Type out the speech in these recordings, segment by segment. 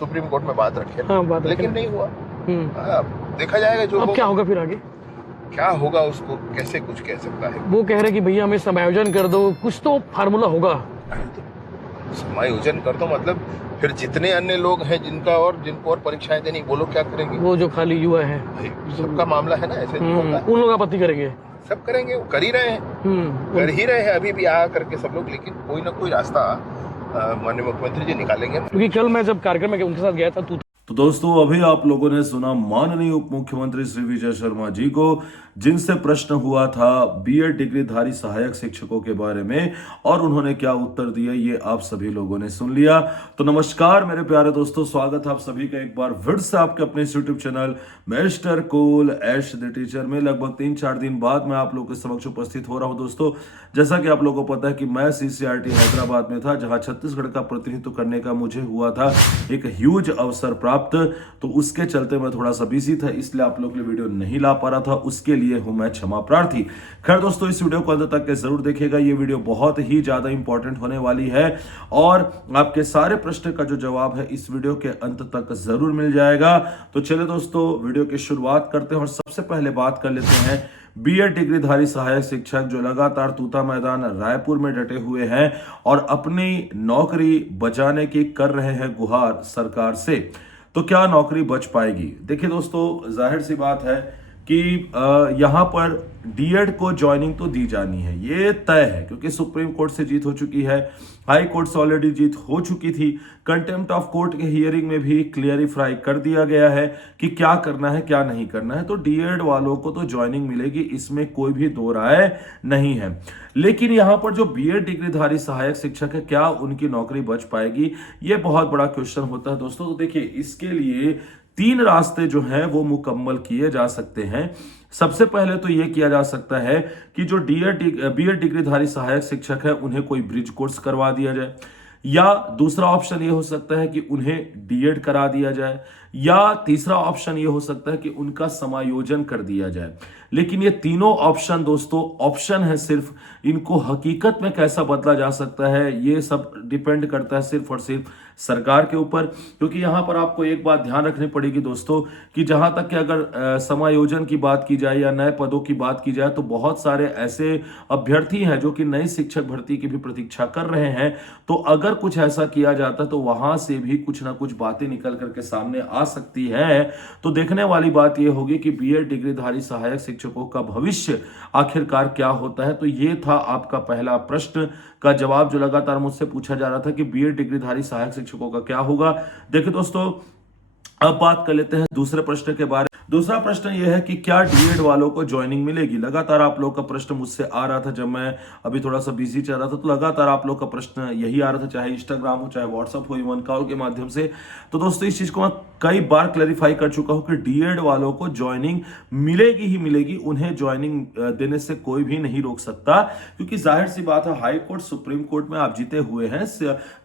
Supreme court में बात रखे, हाँ, बात लेकिन नहीं हुआ। देखा जाएगा जो अब क्या होगा फिर आगे। क्या होगा उसको कैसे कुछ कह सकता है। वो कह रहे कि भैया हमें समायोजन कर दो, कुछ तो फार्मूला होगा। समायोजन कर दो मतलब फिर जितने अन्य लोग हैं जिनको और परीक्षाएं देनी, वो लोग क्या करेंगे? वो जो खाली युवा है, सबका मामला है ना, ऐसे नहीं होता। उन लोग आपत्ति करेंगे, सब करेंगे, वो कर ही रहे हैं, कर ही रहे हैं अभी भी आ करके सब लोग, लेकिन कोई ना कोई रास्ता माननीय मुख्यमंत्री जी निकालेंगे। क्योंकि कल मैं जब कार्यक्रम में उनके साथ गया था तो दोस्तों अभी आप लोगों ने सुना माननीय उप मुख्यमंत्री श्री विजय शर्मा जी को, जिनसे प्रश्न हुआ था बीएड डिग्रीधारी सहायक शिक्षकों के बारे में और उन्होंने क्या उत्तर दिया ये आप सभी लोगों ने सुन लिया। तो नमस्कार मेरे प्यारे दोस्तों, स्वागत है आप सभी का एक बार फिर से आपके अपने YouTube channel mister cool Ash the teacher में। लगभग 3-4 दिन बाद मैं आप लोगों के समक्ष उपस्थित हो रहा हूं। दोस्तों जैसा कि आप लोगों को पता है कि मैं सीसीआरटी हैदराबाद में था, जहां छत्तीसगढ़ का प्रतिनिधित्व करने का मुझे हुआ था एक ह्यूज अवसर प्राप्त। तो उसके चलते मैं थोड़ा सा बिजी था, इसलिए आप लोग के लिए वीडियो नहीं ला पा रहा था, उसके लिए हूं मैं क्षमा प्रार्थी। खैर दोस्तों इस वीडियो को अंत तक के जरूर देखिएगा, ये वीडियो बहुत ही ज्यादा इंपॉर्टेंट होने वाली है और आपके सारे प्रश्न का जो जवाब है इस वीडियो के अंत तक जरूर मिल जाएगा। तो चलिए दोस्तों वीडियो की शुरुआत करते हैं और सबसे पहले बात कर लेते हैं बीएड डिग्रीधारी सहायक शिक्षक जो लगातार तूता मैदान रायपुर में डटे हुए हैं और अपनी नौकरी बचाने की कर रहे हैं गुहार सरकार से। तो क्या नौकरी बच पाएगी? देखिए दोस्तों जाहिर सी बात है कि यहाँ पर डीएड को ज्वाइनिंग तो दी जानी है, ये तय है, क्योंकि सुप्रीम कोर्ट से जीत हो चुकी है, हाई कोर्ट से ऑलरेडी जीत हो चुकी थी, कंटेम्प्ट ऑफ कोर्ट के हियरिंग में भी क्लियरिफाई कर दिया गया है कि क्या करना है क्या नहीं करना है। तो डीएड वालों को तो ज्वाइनिंग मिलेगी, इसमें कोई भी दो राय नहीं है। लेकिन यहाँ पर जो बीएड डिग्रीधारी सहायक शिक्षक है, क्या उनकी नौकरी बच पाएगी, ये बहुत बड़ा क्वेश्चन होता है दोस्तों। तो देखिए इसके लिए 3 रास्ते जो हैं वो मुकम्मल किए जा सकते हैं। सबसे पहले तो यह किया जा सकता है कि जो बीएड डिग्रीधारी सहायक शिक्षक है उन्हें कोई ब्रिज कोर्स करवा दिया जाए, या दूसरा ऑप्शन ये हो सकता है कि उन्हें डीएड करा दिया जाए, या तीसरा ऑप्शन ये हो सकता है कि उनका समायोजन कर दिया जाए। लेकिन ये तीनों ऑप्शन दोस्तों ऑप्शन है सिर्फ, इनको हकीकत में कैसा बदला जा सकता है ये सब डिपेंड करता है सिर्फ और सिर्फ सरकार के ऊपर। क्योंकि यहां पर आपको एक बात ध्यान रखनी पड़ेगी दोस्तों कि जहां तक कि अगर समायोजन की बात की जाए या नए पदों की बात की जाए तो बहुत सारे ऐसे अभ्यर्थी हैं जो कि नई शिक्षक भर्ती की भी प्रतीक्षा कर रहे हैं। तो अगर कुछ ऐसा किया जाता तो वहां से भी कुछ ना कुछ बातें निकल करके सामने आ सकती है। तो देखने वाली बात यह होगी कि बीएड डिग्रीधारी सहायक शिक्षकों का भविष्य आखिरकार क्या होता है। तो ये था आपका पहला प्रश्न का जवाब जो लगातार मुझसे पूछा जा रहा था कि बीएड डिग्रीधारी सहायक शिक्षकों का क्या होगा। देखिए दोस्तों अब बात कर लेते हैं दूसरे प्रश्न के बारे में। दूसरा प्रश्न यह है कि क्या डीएड वालों को ज्वाइनिंग मिलेगी। लगातार आप लोग का प्रश्न मुझसे आ रहा था, जब मैं अभी थोड़ा सा बिजी चल रहा था तो लगातार आप लोग का प्रश्न यही आ रहा था, चाहे इंस्टाग्राम हो चाहे व्हाट्सएप हो, इवन कॉल के माध्यम से। तो दोस्तों इस चीज को मैं कई बार क्लैरिफाई कर चुका हूं कि डीएड वालों को ज्वाइनिंग मिलेगी ही मिलेगी, उन्हें ज्वाइनिंग देने से कोई भी नहीं रोक सकता। क्योंकि जाहिर सी बात है हाई कोर्ट सुप्रीम कोर्ट में आप जीते हुए हैं,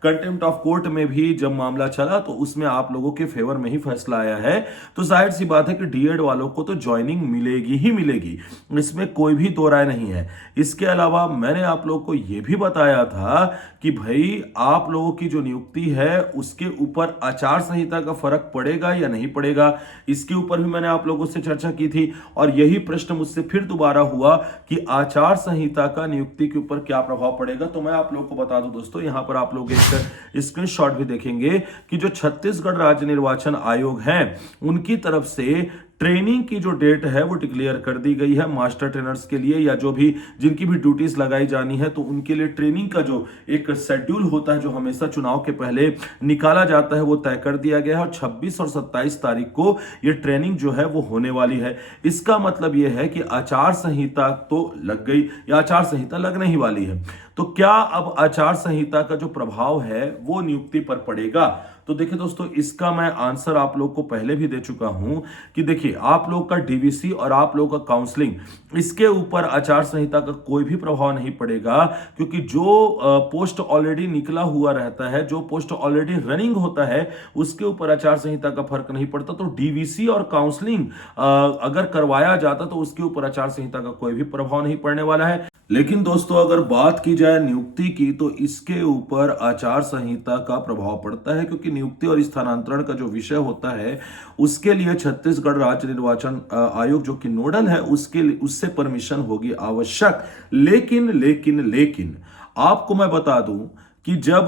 कंटेम्प्ट ऑफ कोर्ट में भी जब मामला चला तो उसमें आप लोगों के फेवर में ही फैसला आया है। तो जाहिर सी बात है कि डीएड वालों को तो ज्वाइनिंग मिलेगी ही मिलेगी, इसमें कोई भी दो राय नहीं है। इसके अलावा मैंने आप लोगों को यह भी बताया था कि भाई आप लोगों की जो नियुक्ति है उसके ऊपर आचार संहिता का फर्क पड़ेगा या नहीं पड़ेगा, इसके ऊपर भी मैंने आप लोगों से चर्चा की थी। और यही प्रश्न मुझसे फिर दोबारा हुआ कि आचार संहिता का नियुक्ति के ऊपर क्या प्रभाव पड़ेगा। तो मैं आप लोगों को बता दूं दोस्तों, यहां पर आप लोग एक स्क्रीनशॉट भी देखेंगे कि जो छत्तीसगढ़ राज्य निर्वाचन आयोग है उनकी तरफ से ट्रेनिंग की जो डेट है वो डिक्लेयर कर दी गई है मास्टर ट्रेनर्स के लिए, या जो भी जिनकी भी ड्यूटीज लगाई जानी है तो उनके लिए ट्रेनिंग का जो एक शेड्यूल होता है जो हमेशा चुनाव के पहले निकाला जाता है वो तय कर दिया गया है। और 26 और 27 तारीख को ये ट्रेनिंग जो है वो होने वाली है। इसका मतलब ये है कि आचार संहिता तो लग गई या आचार संहिता लगने ही वाली है। तो क्या अब आचार संहिता का जो प्रभाव है वो नियुक्ति पर पड़ेगा? तो देखिए दोस्तों इसका मैं आंसर आप लोग को पहले भी दे चुका हूं कि देखिए आप लोग का डीवीसी और आप लोग का काउंसलिंग इसके ऊपर आचार संहिता का कोई भी प्रभाव नहीं पड़ेगा। क्योंकि जो पोस्ट ऑलरेडी निकला हुआ रहता है, जो पोस्ट ऑलरेडी रनिंग होता है उसके ऊपर आचार संहिता का फर्क नहीं पड़ता। तो डीवीसी और काउंसलिंग अगर करवाया जाता तो उसके ऊपर आचार संहिता का कोई भी प्रभाव नहीं पड़ने वाला है। लेकिन दोस्तों अगर बात की जाए नियुक्ति की तो इसके ऊपर आचार संहिता का प्रभाव पड़ता है, क्योंकि नियुक्ति और स्थानांतरण का जो विषय होता है उसके लिए छत्तीसगढ़ राज्य निर्वाचन आयोग जो कि नोडल है उससे परमिशन होगी आवश्यक। लेकिन आपको मैं बता दूं कि जब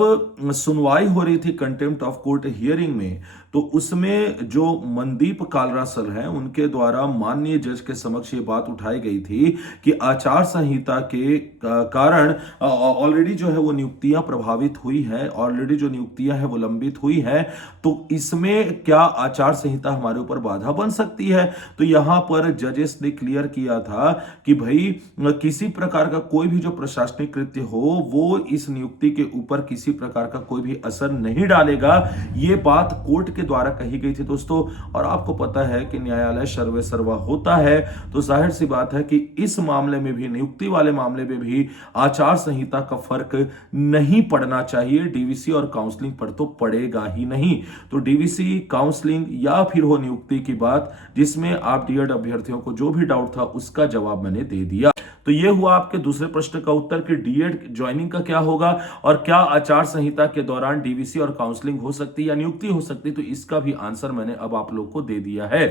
सुनवाई हो रही थी कंटेम्प्ट ऑफ कोर्ट हियरिंग में, तो उसमें जो मनदीप कालरा सर हैं उनके द्वारा माननीय जज के समक्ष ये बात उठाई गई थी कि आचार संहिता के कारण ऑलरेडी जो है वो नियुक्तियां प्रभावित हुई है, ऑलरेडी जो नियुक्तियां हैं वो लंबित हुई है, तो इसमें क्या आचार संहिता हमारे ऊपर बाधा बन सकती है। तो यहां पर जजेस ने क्लियर किया था कि भाई किसी प्रकार का कोई भी जो प्रशासनिक कृत्य हो वो इस नियुक्ति के ऊपर किसी प्रकार का कोई भी असर नहीं डालेगा। ये बात कोर्ट के द्वारा कही गई थी दोस्तों। और आपको पता है कि न्यायालय सर्वे सर्वा होता है, तो जाहिर सी बात है कि इस मामले में भी, नियुक्ति वाले मामले में भी आचार संहिता का फर्क नहीं पड़ना चाहिए। डीवीसी और काउंसलिंग पर तो पड़ेगा ही नहीं। तो डीवीसी, काउंसलिंग या फिर हो नियुक्ति की बात, जिसमें आप डीएड अभ्यर्थियों को जो भी डाउट था उसका जवाब मैंने दे दिया। तो यह हुआ आपके दूसरे प्रश्न का उत्तर कि डीएड ज्वाइनिंग का क्या होगा और क्या आचार संहिता के दौरान डीवीसी और काउंसलिंग हो सकती है या नियुक्ति हो सकती है। तो इसका भी आंसर मैंने अब आप लोगों को दे दिया है।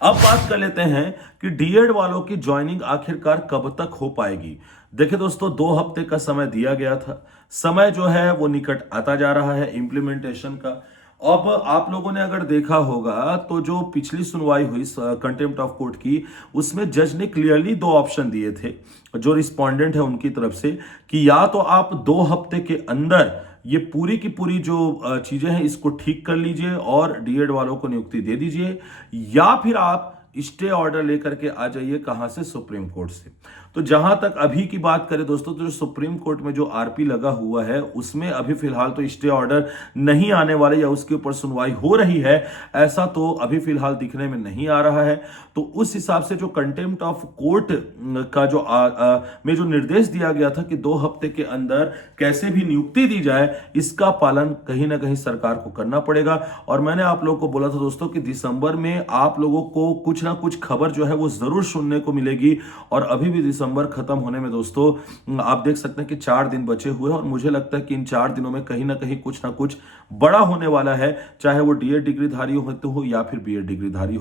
अब बात कर लेते हैं कि डीएड वालों की ज्वाइनिंग आखिरकार कब तक हो पाएगी। देखिए दोस्तों, 2 हफ्ते का समय दिया गया था। समय जो है वो निकट आता जा रहा है इंप्लीमेंटेशन का। अब आप लोगों ने अगर देखा होगा तो जो पिछली सुनवाई हुई कंटेम्प्ट ऑफ कोर्ट की, उसमें जज ने क्लियरली 2 ऑप्शन दिए थे जो रिस्पोंडेंट है उनकी तरफ से, कि या तो आप 2 हफ्ते के अंदर ये पूरी की पूरी जो चीजें हैं इसको ठीक कर लीजिए और डीएड वालों को नियुक्ति दे दीजिए, या फिर आप स्टे ऑर्डर लेकर के आ जाइए। कहां से? सुप्रीम कोर्ट से। तो जहां तक अभी की बात करें दोस्तों, तो जो सुप्रीम कोर्ट में जो आरपी लगा हुआ है उसमें अभी फिलहाल तो स्टे ऑर्डर नहीं आने वाले या उसके ऊपर सुनवाई हो रही है, ऐसा तो अभी फिलहाल दिखने में नहीं आ रहा है। तो उस हिसाब से जो कंटेम्प्ट ऑफ कोर्ट का में जो निर्देश दिया गया था कि 2 हफ्ते के अंदर कैसे भी नियुक्ति दी जाए, इसका पालन कहीं ना कहीं सरकार को करना पड़ेगा। और मैंने आप लोगों को बोला था दोस्तों कि दिसंबर में आप लोगों को कुछ ना कुछ खबर जो है वो जरूर सुनने को मिलेगी। और अभी भी दिसंबर खत्म होने में दोस्तों आप देख सकते हैं कि 4 दिन बचे हुए हैं और मुझे लगता है कि इन 4 दिनों में कहीं ना कहीं कुछ ना कुछ बड़ा होने वाला है, चाहे वो डीएड डिग्रीधारी होते हो या फिर बीएड डिग्रीधारी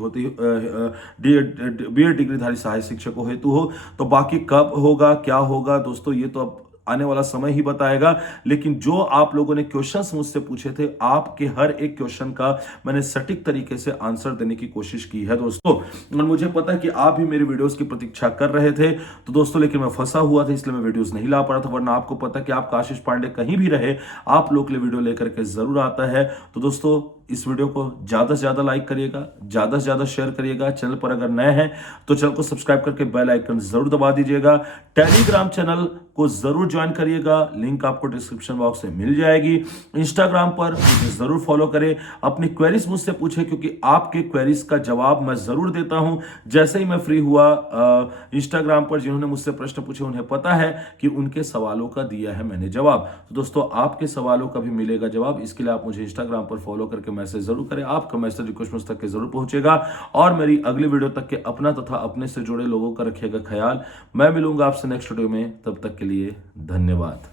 बीएड डिग्रीधारी सहायक शिक्षकों हेतु हो। तो बाकी कब होगा, क्या होगा दोस्तों, ये तो अब आने वाला समय ही बताएगा। लेकिन जो आप लोगों ने क्वेश्चंस मुझसे पूछे थे, आपके हर एक क्वेश्चन का मैंने सटीक तरीके से आंसर देने की कोशिश की है दोस्तों। और मुझे पता है कि आप भी मेरे वीडियोस की प्रतीक्षा कर रहे थे तो दोस्तों, लेकिन मैं फंसा हुआ था इसलिए मैं वीडियोस नहीं ला पा रहा था। वरना आपको पता है कि आपका आशीष पांडे कहीं भी रहे, आप लोग के लिए वीडियो लेकर के जरूर आता है। तो दोस्तों, इस वीडियो को ज्यादा से ज्यादा लाइक करिएगा, ज्यादा से ज्यादा शेयर करिएगा। चैनल पर अगर नए हैं तो चैनल को सब्सक्राइब करके बेल आइकन जरूर दबा दीजिएगा। टेलीग्राम चैनल को जरूर ज्वाइन करिएगा, लिंक आपको डिस्क्रिप्शन बॉक्स में मिल जाएगी। इंस्टाग्राम पर मुझे जरूर फॉलो करें, अपनी क्वेरीज मुझसे पूछें क्योंकि आपके क्वेरीज का जवाब मैं जरूर देता हूं। जैसे ही मैं फ्री हुआ इंस्टाग्राम पर जिन्होंने मुझसे प्रश्न पूछे उन्हें पता है कि उनके सवालों का दिया है मैंने जवाब। तो दोस्तों, आपके सवालों का भी मिलेगा जवाब। इसके लिए आप मुझे इंस्टाग्राम पर फॉलो करके मैसेज जरूर करें। आपका मैसेज रिक्वेस्ट मुझ तक के जरूर पहुंचेगा और मेरी अगली वीडियो तक के अपना तथा अपने से जुड़े लोगों का रखिएगा ख्याल। मैं मिलूंगा आपसे नेक्स्ट वीडियो में, तब तक के लिए धन्यवाद।